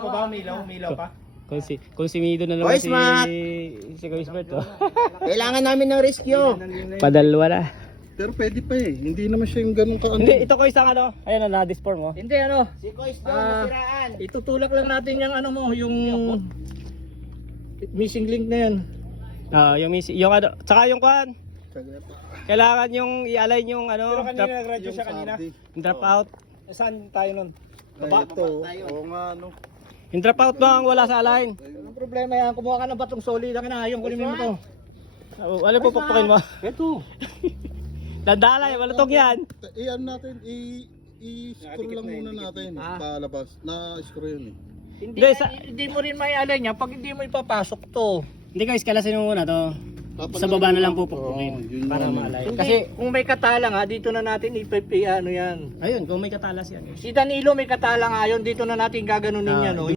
Pa ba? Umilaw pa? Kung si Mido na naman Boys, Mac! si Kuya Isbert, oh. Kailangan namin ng rescue. Padalwa na. Pero pwede pa eh. Hindi naman siya yung ganun ka. Hindi, ito ko isang ano. Ayan na, na-disform, oh. Hindi ano. Si Kois daw, nasiraan. Itutulak lang natin yung ano mo, yung missing link na yan. Yung ano, tsaka yung kwan. Kailangan yung i-align yung ano, Pero kanina nag-radio siya kanina. drop out. Saan tayo nun? Baba ito. Oo nga, no. Yung drop out ba ang wala sa align? Ang problema yan, kumuha ka ng batong solid. Ang yung kunin mo to. Ano po pupukpukin mo? Ito. Dandala, malutong yan. I-ano natin, i-screw lang muna natin. Palabas. Na-screw yun eh. Hindi, Hindi, sa- hindi mo rin may alay niya pag hindi mo ipapasok to. Hindi guys, kalasin mo muna to. Sa baba na lang pupukpukin para maalay. Hindi, Kasi, kung may katala nga, dito na natin ano yan. ayun, kung may katalas yan. Si Danilo may katala nga yun, dito na natin gaganunin yan. Oh.